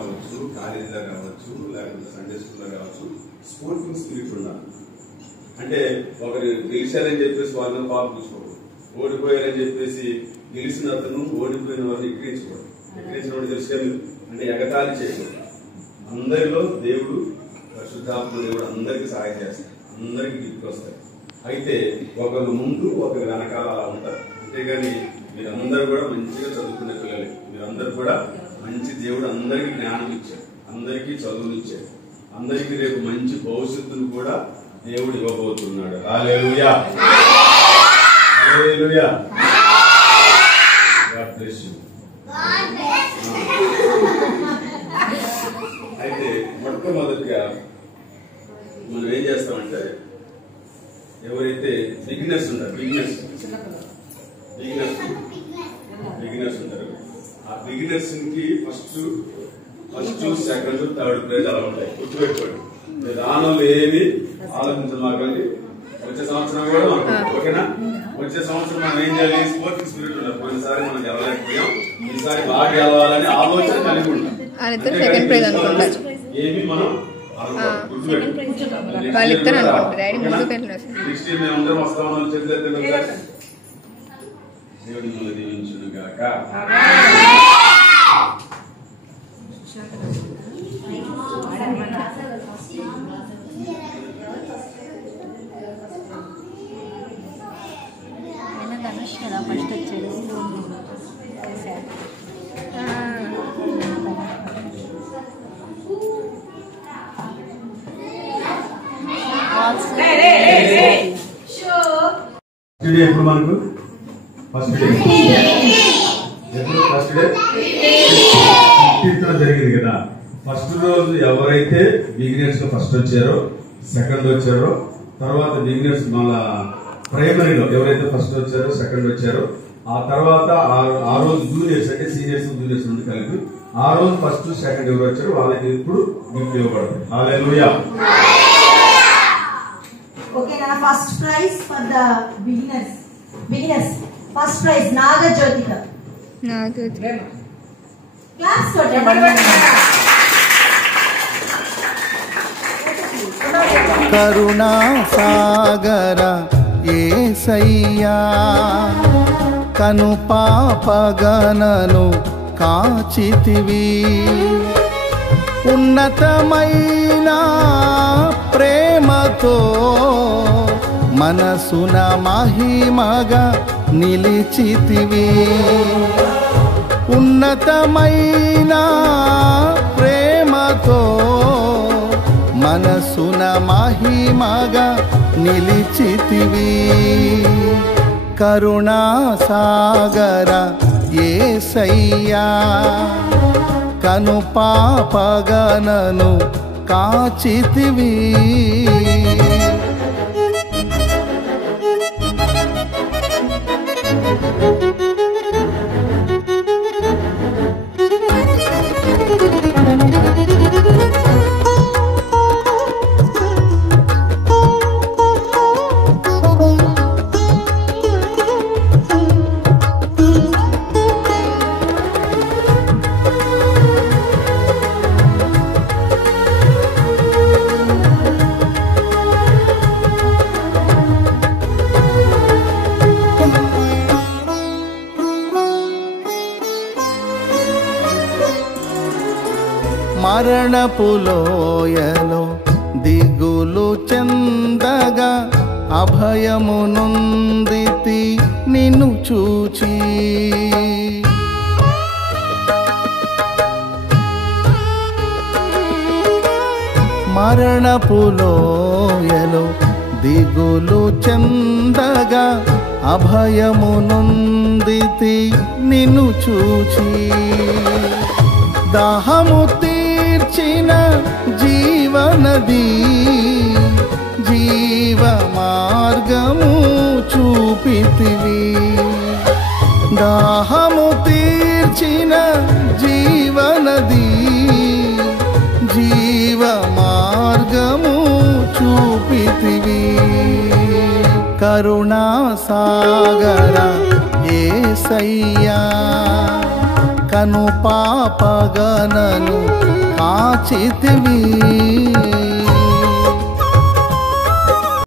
కావచ్చు, కాలేజీలో కావచ్చు, లేకపోతే సండే స్కూల్లో కావచ్చు, స్పోర్టింగ్ స్పిరిట్ ఉండాలి. అంటే ఒకరు గెలిచారని చెప్పేసి వాళ్ళని పాపుకోవడం, ఓడిపోయారని చెప్పేసి గెలిచిన అతను ఓడిపోయిన వాళ్ళని ఎక్కిరించుకోవడం. ఎక్కిరించడం తెలుసు అంటే ఎగతాళి చేయకూడదు. అందరిలో దేవుడు, పరిశుద్ధాత్మ దేవుడు అందరికీ సహాయం చేస్తారు, అందరికీ గిఫ్ట్ వస్తాయి. అయితే ఒకరు ముందు ఒకరు వెనకాల అలా ఉంటారు. అంతేగాని మీరందరూ కూడా మంచిగా చదువుకునే పిల్లలే. మీరందరూ కూడా మంచి దేవుడు అందరికీ జ్ఞానం ఇచ్చారు, అందరికీ చదువులు ఇచ్చారు, అందరికీ రేపు మంచి భవిష్యత్తును కూడా దేవుడు ఇవ్వబోతున్నాడు. Hallelujah, hallelujah. God bless you. అయితే మొట్టమొదటిగా మనం ఏం చేస్తామంటే, ఎవరైతే బిగినర్స్ ఉంటారు, బిగినర్స్ ఉంటారు, ఆ బిగినర్స్ కి ఫస్ట్, సెకండ్, థర్డ్ ప్రైజ్ అలా ఉంటాయి. గుర్తుపెట్టుకోండి. దానంలో ఏమి ఆలోచించమాకండి. వచ్చే సంవత్సరం కూడా ఓకేనా? వచ్చే సంవత్సరం మనం ఏం చేయాలి? స్పోర్టింగ్ స్పిరిట్ ఉండాలి. పోయినసారి మనం గెలవలేకపోయాం, ఈసారి బాగా గెలవాలని ఆలోచన కలిగి ఉంటాం. ఏమి మనం మేమందరం వస్తామని చేతులు దేవుడి మిమ్మల్ని దీవించును గాక. ఫస్ట్ వచ్చేది ఇప్పుడు మనకు ఫస్ట్ డే జరిగింది కదా. ఫస్ట్ రోజు ఎవరైతే బిగినర్స్ లో ఫస్ట్ వచ్చారో, సెకండ్ వచ్చారో, తర్వాత బిగినర్స్ మళ్ళా ప్రైమరీలో ఎవరైతే ఫస్ట్ వచ్చారో, సెకండ్ వచ్చారో, ఆ తర్వాత ఆ రోజు జూనియర్స్ అంటే సీనియర్స్ జూనియర్స్ నుండి కలిపి ఆ రోజు ఫస్ట్ సెకండ్ ఎవరు వచ్చారో వాళ్ళకి ఇప్పుడు గిఫ్ట్ ఇవ్వబడుతుంది. హల్లెలూయా. Okay, now first prize for the beginners. First prize Nagajyotika. Claps for them. కరుణా సాగర యేసయ్యా, కను పాపగణను కాచితివి, ఉన్నతమైన ప్రేమతో మనసున మహిమగా నిలిచితివి, ఉన్నతమైన ప్రేమతో మనసున మహిమగా నిలిచితివి. కరుణా సాగర యేసయ్యా, కను పాపగణను కాచితివి. మరణపులోయలో దిగులు చెందగా అభయమునుందితి నిన్ను చూచి, మరణపులోయలో దిగులు చెందగా అభయమునుందితి నిన్ను చూచి, దాహము తీర్చిన జీవనది, జీవ మార్గము చూపితివి, దాహము తీర్చిన జీవనది, జీవ మార్గము చూపితివి. కరుణా సాగర యేసయ్యా, కను పాపగనను కాచితివి